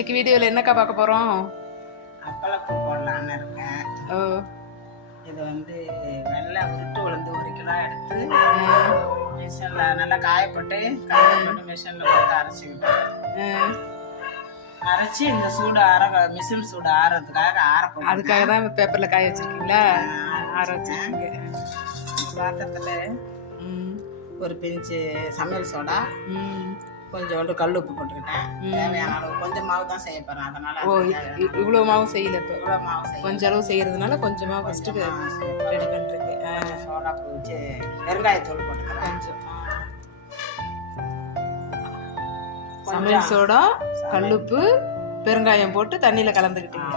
இன்னைக்கு வீடியோவில் என்னக்கா பார்க்க போகிறோம் அப்பளப்பூ போடலான்னு இருக்கேன். ஓ. இது வந்து வெள்ளை உருட்டு உளுந்து ஒரு கிலோ எடுத்து மிஷினில் நல்லா காயப்பட்டு காயப்பட்டு மிஷினில் போட்டு அரைச்சிக்கிட்டேன் ம். அரைச்சி இந்த சூடு ஆற மிஷின் சூடு ஆறதுக்காக ஆற அதுக்காக தான் பேப்பரில் காய வச்சிருக்கீங்களா? ஆற வச்சிருக்கீங்க. பாத்திரத்தில் ஒரு பிஞ்சு சமையல் சோடா கொஞ்சோண்டு கல் உப்பு போட்டுக்கிட்டேன். தேவையான அளவு. கொஞ்சம் மாவு தான் செய்ய போகிறேன் அதனால ஓ இவ்வளோ மாவு செய்யல இப்போ? இவ்வளோ மாவு செய்ய கொஞ்ச அளவு செய்யறதுனால கொஞ்சமாக ஃபஸ்ட்டு ரெடி பண்ணுறீங்க கொஞ்சம் சோடா பூச்சி பெருங்காயத்தூள் போட்டுக்கிறேன். கொஞ்சம். சமையல் சோடா கல்லுப்பு பெருங்காயம் போட்டு தண்ணியில் கலந்துக்கிட்டீங்க.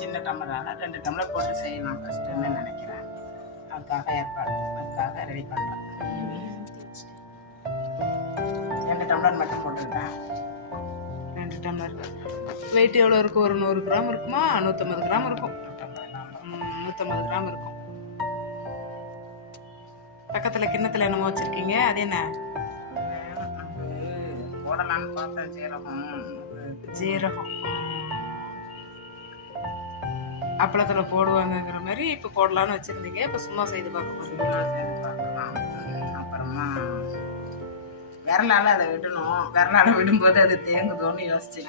சின்ன டம்ளரால ரெண்டு டம்ளர் போட்டு செய்யலாம் ஃபர்ஸ்ட்னு நினைக்கிறேன். அதுக்காக ஏற்பாடு அதுக்காக ரெடி பண்ணுறேன் டம்ளர் மட்டும் போட்டுருக்கேன். ரெண்டு டம்ளர். வெயிட் எவ்வளோ இருக்கும் ஒரு நூறு கிராம் இருக்குமா? நூற்றம்பது கிராம் இருக்கும். நூற்றம்பது கிராம் இருக்கும். பக்கத்தில் கிண்ணத்தில் என்னமோ வச்சுருக்கீங்க? அது என்ன? போடலான்னு சீரகம். ஜீரகம் அப்பளத்தில் போடுவாங்கங்கிற மாதிரி இப்போ போடலான்னு வச்சுருந்தீங்க. இப்போ சும்மா செய்து பார்க்க போகிறீங்க விரலால அதை விடணும். விரலால விடும்போது அது தேங்குதோன்னு யோசிச்சு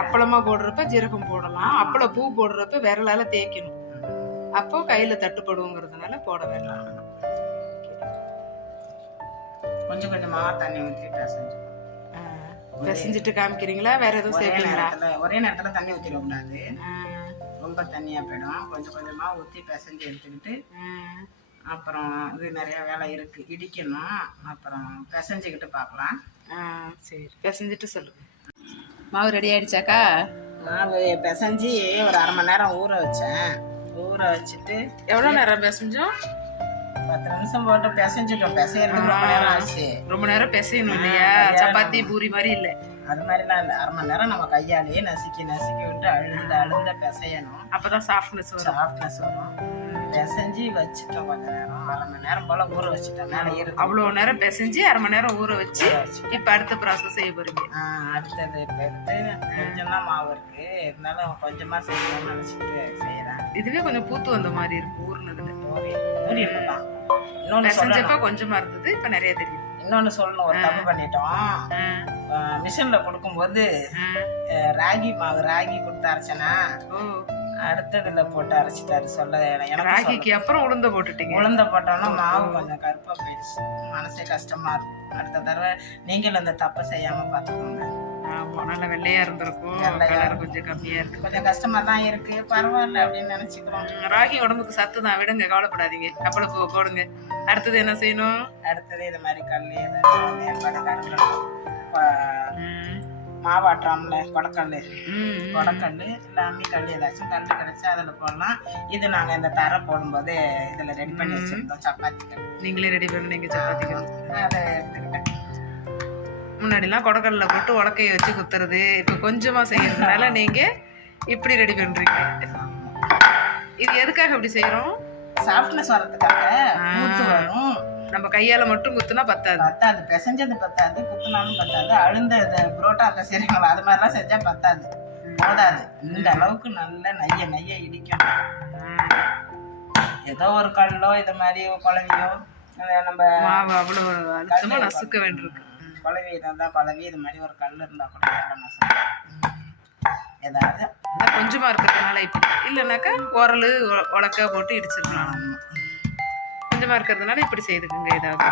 அப்பளமா போடுறப்ப ஜீரகம் போடலாம். அப்பள பூ போடுறப்ப விரலால தேய்க்கணும். அப்போ கையில தட்டுப்படுங்கிறதுனால போட வேண்டாம். கொஞ்சம் கொஞ்சமா தண்ணி ஊற்றி பிசைஞ்சு. பிசைஞ்சிட்டு காமிக்கிறீங்களா? வேற எதுவும் நேரத்துல ஒரே நேரத்துல தண்ணி ஊற்றிடக்கூடாது ஆ, ரொம்ப தண்ணியா போயிடும். கொஞ்சம் கொஞ்சமா ஊற்றி பிசைஞ்சு எடுத்துக்கிட்டு. அப்புறம் இது நிறைய வேலை இருக்கு. இடிக்கணும். அப்புறம் பிசைஞ்சுக்கிட்டு பார்க்கலாம். ஆ, சரி. பிசைஞ்சிட்டு சொல்லுங்க. மாவு ரெடி ஆயிடுச்சாக்கா? மாவு பிசைஞ்சு ஒரு அரை மணி நேரம் ஊற வச்சேன். ஊற வச்சுட்டு எவ்வளோ நேரம் பிசைஞ்சோம்? பத்து நிமிஷம் போட்டு பிசைஞ்சிட்டோம். பிசையறதுக்கு ரொம்ப நேரம் ஆச்சு. ரொம்ப நேரம் பிசையணும் இல்லையா? சப்பாத்தி பூரி மாதிரி இல்லை. அது மாதிரிலாம் இல்லை. அரை மணி நேரம் நம்ம கையாலேயே நசுக்கி நசுக்கி விட்டு அழுந்த அழுந்த பிசையணும். அப்பதான் சாஃப்ட்னஸ் வரும். சாஃப்ட்னஸ் வரும். பிசைஞ்சு வச்சுட்டோம் கொஞ்ச நேரம். அரை மணி நேரம் போல ஊற வச்சுட்டோம். மேலே அவ்வளோ நேரம் பிசைஞ்சு அரை மணி நேரம் ஊற வச்சு வச்சுட்டேன். இப்போ அடுத்த ப்ராசஸ் செய்ய போறீங்க. ஆ, அடுத்தது இப்போ எடுத்து கொஞ்சம் தான் மாவு இருக்கு. இருந்தாலும் கொஞ்சமா செய்யணும்னு நினச்சிட்டு செய்யறேன் இதுவே கொஞ்சம் பூத்து வந்த மாதிரி இருக்கும் ஊர்னதுல ஊறி ஊறி இருக்கலாம் இன்னொன்று பிசைஞ்சப்ப சொல்லணும். கொஞ்சமா இருந்தது இப்ப நிறைய தெரியுது. இன்னொன்று சொல்லணும். ஒரு தப்பு பண்ணிட்டோம். மிஷின்ல கொடுக்கும்போது ராகி மாவு ராகி கொடுத்து அரைச்சனா? ஓ. அடுத்ததுல போட்டு அரைச்சிட்டாரு சொல்ல. ராகிக்கு அப்புறம் உளுந்த போட்டுட்டீங்க? உளுந்த போட்டோம்னா மாவு கொஞ்சம் கருப்பா போயிடுச்சு. மனசே கஷ்டமா இருக்கும் அடுத்த தடவை நீங்களும் அந்த தப்பை செய்யாம பார்த்துக்கோங்க. நல்லா வெள்ளையா இருந்திருக்கும். கலர் கொஞ்சம் கம்மியா இருக்கு. கொஞ்சம் கஷ்டமா தான் இருக்கு. பரவாயில்ல அப்படின்னு நினைச்சுக்கிறோம். ராகி உடம்புக்கு சத்து தான். விடுங்க கவலைப்படாதீங்க. கப்பல பூ போடுங்க. அடுத்தது என்ன செய்யணும்? அடுத்தது இது மாதிரி கல் ம், மாவாட்டுறோம்ல கொடக்கல். கொடக்கல் இல்லை அம்மி கல் ஏதாச்சும் கல் கிடைச்சா அதில் போடலாம். இது நாங்கள் இந்த தரை போடும்போது இதில் ரெடி பண்ணி வச்சுருந்தோம் சப்பாத்தி கல் நீங்களே ரெடி பண்ணுங்க சப்பாத்திக்கு அதை எடுத்துக்கிட்டேன். முன்னாடிலாம் கொடக்கல்ல போட்டு உடக்கைய வச்சு குத்துறது இப்ப கொஞ்சமா செய்யறதுனால நீங்க இப்படி ரெடி பண்றீங்க. இது எதுக்காக இப்படி செய்யறோம் சாஃப்ட்னஸ் வரதுக்காக மூத்து வரும். நம்ம கையால மட்டும் குத்துனா பத்தாது. பத்தாது. பிசைஞ்சது பத்தாது குத்துனாலும் பத்தாது. அழுந்த இது புரோட்டா செய்றீங்களா அது மாதிரிலாம் செஞ்சா பத்தாது. போதாது இந்த அளவுக்கு நல்ல நெய்ய நெய்ய இடிக்கணும். ஏதோ ஒரு கல்லோ இது மாதிரி குழவியோ நம்ம மாவு அவ்வளவு அழுத்தமா நசுக்க வேண்டியிருக்கு. குழவி இருந்தால் குழவி இது மாதிரி ஒரு கல் இருந்தால் கூட நல்லா நசுக்கும். ஏதாவது அதான் கொஞ்சமா இருக்கிறதுனால இப்படி. இல்லைனாக்கா உரல் உலக்க போட்டு இடிச்சிடலாம். ஆமா. கொஞ்சமா இருக்கிறதுனால இப்படி செய்துக்குங்க ஏதாவது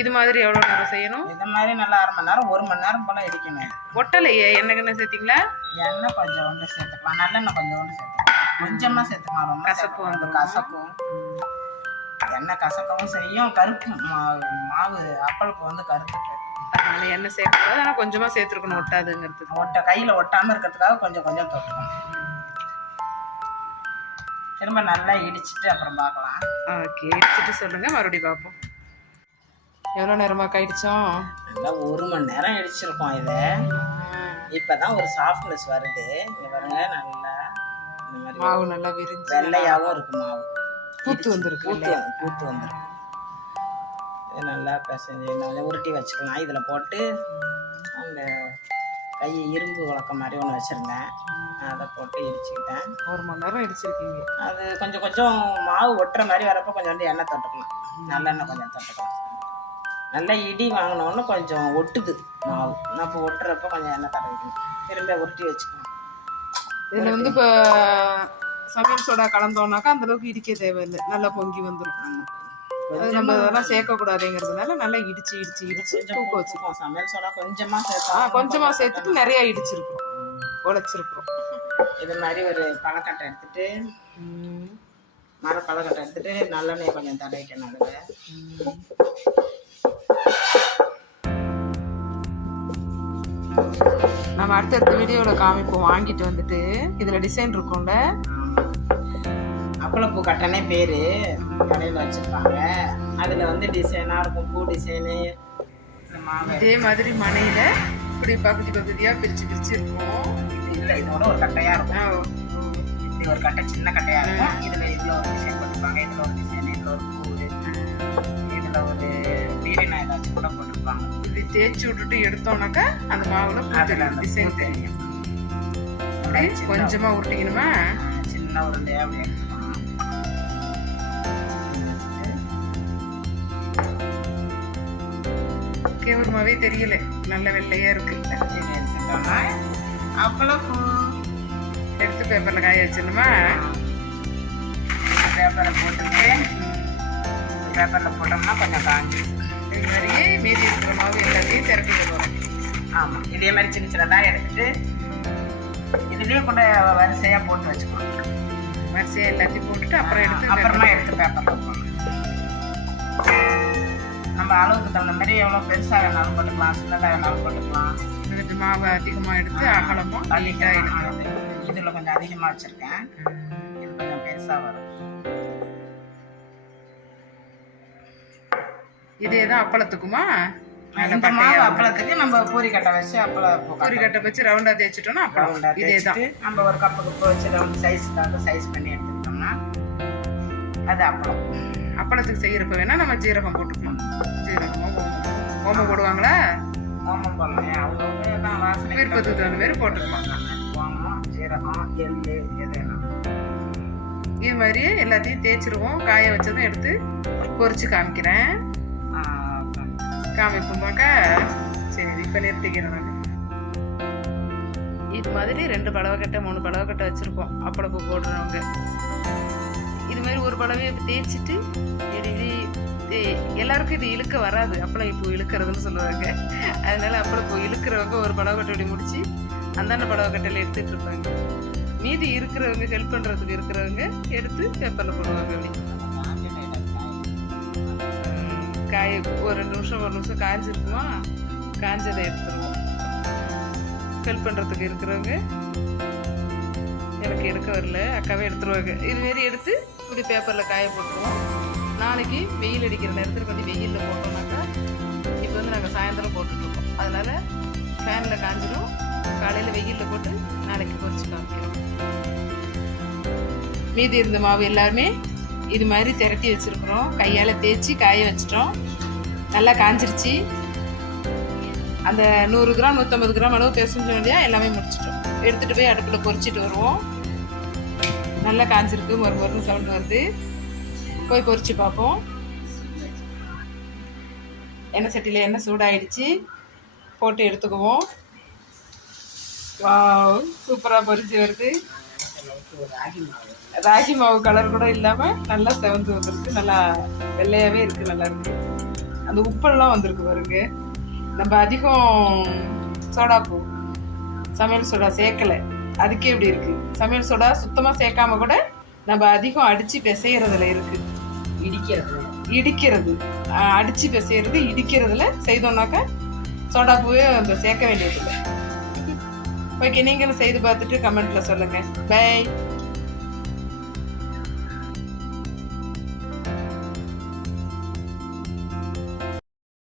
இது மாதிரி எவ்வளோ நேரம் செய்யணும்? இது மாதிரி நல்லா அரை மணி நேரம் ஒரு மணி நேரம் போல இடிக்கணும் ஒட்டலையே எண்ணெய் கிண்ண சேர்த்தீங்களா? எண்ணெய் கொஞ்சம் ஒன்று சேர்த்துக்கலாம். நல்லெண்ணெய் கொஞ்சம் ஒன்று சேர்த்துக்கலாம். கொஞ்சமாக சேர்த்துக்கலாம் ரொம்ப கசப்பு சேர்க்கக்கூடாது. கசக்கும் எண்ணெய் கசக்கவும் செய்யும். கருப்பு மாவு அப்பளுக்கு வந்து போயிடும். அதனால எண்ணெய் சேர்க்கக்கூடாது. ஆனால் கொஞ்சமாக சேர்த்துருக்கணும் ஒட்டாதுங்கிறதுக்கு. ஒட்ட கையில் ஒட்டாமல் இருக்கிறதுக்காக கொஞ்சம் கொஞ்சம் தொட்டுக்கணும் திரும்ப நல்லா இடிச்சிட்டு அப்புறம் பார்க்கலாம். ஓகே இடிச்சிட்டு சொல்லுங்கள் மறுபடியும் பார்ப்போம். எவ்வளோ நேரமாக கழிச்சோம் நல்லா ஒரு மணி நேரம் இடிச்சிருக்கோம் இதை. இப்போ தான் ஒரு சாஃப்ட்னஸ் வருது. இங்கே பாருங்க நல்லா இந்த மாதிரி மாவு நல்லா விரிஞ்சு வெள்ளையாகவும் இருக்கு மாவு. பூத்து வந்திருக்கு பூத்து பூத்து வந்துருக்கு. இது நல்லா பிசைஞ்சு நல்லா உருட்டி வச்சுக்கலாம். இதில் போட்டு அந்த கை இரும்பு வழக்கம் மாதிரி ஒன்று வச்சுருந்தேன். அதை போட்டு இடிச்சுக்கிட்டேன். ஒரு மணி நேரம் இடிச்சிருக்கீங்க. அது கொஞ்சம் கொஞ்சம் மாவு ஒட்டுற மாதிரி வரப்போ கொஞ்சோண்டு எண்ணெய் தொட்டுக்கலாம். நல்லெண்ணெய் கொஞ்சம் தொட்டுக்கலாம். நல்லா இடி வாங்கினோன்னு கொஞ்சம் ஒட்டுது மாவு. நான் இப்போ ஒட்டுறப்ப கொஞ்சம் எண்ணெய் தடவிக்கணும். திரும்ப உருட்டி வச்சுக்கணும். இதில் வந்து இப்போ சமையல் சோடா கலந்தோம்னாக்கா அந்த அளவுக்கு இடிக்க தேவையில்லை. நல்லா பொங்கி வந்துடும் ஆமாம் அது நம்ம அதெல்லாம் சேர்க்கக்கூடாதுங்கிறதுனால நல்லா இடிச்சு இடிச்சு இடிச்சு தூக்க வச்சு வச்சுப்போம் சமையல் சோடா கொஞ்சமாக சேர்த்தா கொஞ்சமாக சேர்த்துட்டு நிறையா இடிச்சிருக்கிறோம். உழைச்சிருக்கிறோம் இது மாதிரி ஒரு பழக்கட்டை எடுத்துட்டு மர பழக்கட்டை எடுத்துட்டு நல்லெண்ணெய் கொஞ்சம் தடவிக்கணும் அதில். நம்ம அடுத்தடுத்த வீடியோவில் காமிப்போம் வாங்கிட்டு வந்துட்டு இதில் டிசைன் இருக்கும்ல? அப்பளப்பூ கட்டனே பேர். கடையில் வச்சுருப்பாங்க. அதில் வந்து டிசைனாக இருக்கும். பூ டிசைனு இதே மாதிரி மனையில் இப்படி பகுதி பகுதியாக பிரித்து பிரித்து இருக்கும். இல்லை இதோட ஒரு கட்டையாக இருக்கும். இப்படி ஒரு கட்டை சின்ன கட்டையாக இருக்கும். இதில் இதில் ஒரு டிசைன் போட்டிருப்பாங்க. இதில் ஒரு டிசைன் இதில் ஒரு பூ இதில் ஒரு வீரினா ஏதாச்சும் கூட போட்டிருப்பாங்க. இப்படி தேய்ச்சி விட்டுட்டு எடுத்தோம்னாக்கா அந்த மாவுல அதில் டிசைன் தெரியும். அப்படி சின்ன- கொஞ்சமாக உருட்டிக்கணுமா? சின்ன உருண்டையாக அப்படி எடுத்துக்கணும் கேவருமாவே தெரியல. நல்ல வெள்ளையா இருக்கு. இதை எடுத்துட்டோம்னா அப்பளப்பூ எடுத்து பேப்பர்ல காய வச்சிடணுமா? பேப்பரை போட்டுட்டு பேப்பரில் போட்டோம்னா கொஞ்சம் காஞ்சி. இது மாதிரியே மீதி இருக்கிற மாவு எல்லாத்தையும் திரட்டிட்டு போகிறோம் ஆமாம் இதே மாதிரி சின்ன சின்னதாக எடுத்துட்டு இதுலேயே கூட வரிசையாக போட்டு வச்சுக்கணும். வரிசையாக எல்லாத்தையும் போட்டுட்டு அப்புறம் எடுத்து அப்புறமா எடுத்து பேப்பரில் போடணும். நம்ம அளவுக்கு தகுந்த மாதிரி எவ்வளோ பெருசாக வேணாலும் போட்டுக்கலாம் சின்னதாக வேணாலும் போட்டுக்கலாம். கொஞ்சம் மாவு அதிகமாக எடுத்து நீட்டாக எடுக்கணும் இதில் கொஞ்சம் அதிகமாக வச்சுருக்கேன். இது கொஞ்சம் பெருசாக வரும். இதே தான் அப்பளத்துக்குமா? இந்த மாவு அப்பளத்துக்கு நம்ம பூரி கட்டை வச்சு அப்பளம் பூ ஒரு கட்டை வச்சு ரவுண்டா தேய்ச்சிட்டோம்னா அப்பளம். இதே தான். நம்ம ஒரு கப்புக்கு பூ வச்சு ரவுண்ட் சைஸுக்காக சைஸ் பண்ணி எடுத்துக்கிட்டோம்னா அது அப்பளம். அப்பளத்துக்கு செய்யறப்ப வேணா நம்ம ஜீரகம் போட்டுக்கலாம். ஓமம் போடுவாங்களா? விருப்பத்துக்கு தகுந்த மாதிரி எதெல்லாம் இது மாதிரியே எல்லாத்தையும் தேய்ச்சிருவோம். காய வச்சதும் எடுத்து பொரிச்சு காமிக்கிறேன். காமிப்போமாக்கா? சரி இப்போ நிறுத்திக்கிறேன் நான். இது மாதிரி ரெண்டு பலவக்கட்டை மூணு பலவக்கட்டை வச்சுருப்போம் அப்பளப்பூ போடுறவங்க. இது மாதிரி ஒரு பலவையை தேய்ச்சிட்டு இப்படி எல்லாருக்கும் இது இழுக்க வராது. அப்பளம் இப்போ இழுக்கிறதுன்னு சொல்லுவாங்க. அதனால அப்பளப்பூ இழுக்கிறவங்க ஒரு படவக்கட்டை இப்படி முடிச்சு அந்தாண்ட பலவக்கட்டையில் எடுத்துட்டு இருப்பாங்க. மீதி இருக்கிறவங்க ஹெல்ப் பண்ணுறதுக்கு இருக்கிறவங்க எடுத்து பேப்பரில் போடுவாங்க அப்படி. காய ஒரு ரெண்டு நிமிஷம் ஒரு நிமிஷம் காய்ஞ்சிருக்குமா? காஞ்சதை எடுத்துருவோம். ஹெல்ப் பண்ணுறதுக்கு இருக்கிறவங்க எனக்கு எடுக்க வரல. அக்காவே எடுத்துருவாங்க. இதுமாரி எடுத்து இப்படி பேப்பரில் காய போட்டுருவோம். நாளைக்கு வெயில் அடிக்கிற நேரத்தில் கொஞ்சம் வெயிலில் போட்டோம்னாக்கா இப்போ வந்து நாங்கள் சாயந்தரம் போட்டுட்ருக்கோம். அதனால் ஃபேனில் காஞ்சிடும் காலையில் வெயிலில் போட்டு நாளைக்கு பொறிச்சு காமிக்கிறோம். மீதி இருந்த மாவு எல்லாருமே இது மாதிரி திரட்டி வச்சுருக்குறோம். கையால் தேய்ச்சி காய வச்சிட்டோம். நல்லா காஞ்சிருச்சு. அந்த நூறு கிராம் நூற்றம்பது கிராம் அளவு பேசஞ்ச வேண்டியா எல்லாமே முடிச்சிட்டோம். எடுத்துகிட்டு போய் அடுப்பில் பொறிச்சிட்டு வருவோம். நல்லா காஞ்சிருக்கு. மறு மருந்து சவுண்ட் வருது. போய் பொறிச்சு பார்ப்போம். எண்ணெய் சட்டியில் எண்ணெய் சூடாயிடுச்சு. போட்டு எடுத்துக்குவோம். வாவ் சூப்பராக பொறிச்சு வருது. ராகி மாவு ராகி மாவு கலர் கூட இல்லாமல் நல்லா செவந்து வந்திருக்கு. நல்லா வெள்ளையாகவே இருக்குது நல்லா இருக்கு. அந்த உப்பெல்லாம் வந்திருக்கு பாருங்க. நம்ம அதிகம் சோடா பூ சமையல் சோடா சேர்க்கலை. அதுக்கே இப்படி இருக்குது சமையல் சோடா சுத்தமாக சேர்க்காம கூட நம்ம அதிகம் அடித்து பிசையறதுல இருக்குது இடிக்கிறது. இடிக்கிறது. அடித்து அடிச்சு பிசையறது இடிக்கிறதுல செய்தோம்னாக்கா சோடா பூவே நம்ம சேர்க்க வேண்டியதில்லை ஓகே நீங்களும் செய்து பார்த்துட்டு கமெண்ட்ல சொல்லுங்க. பை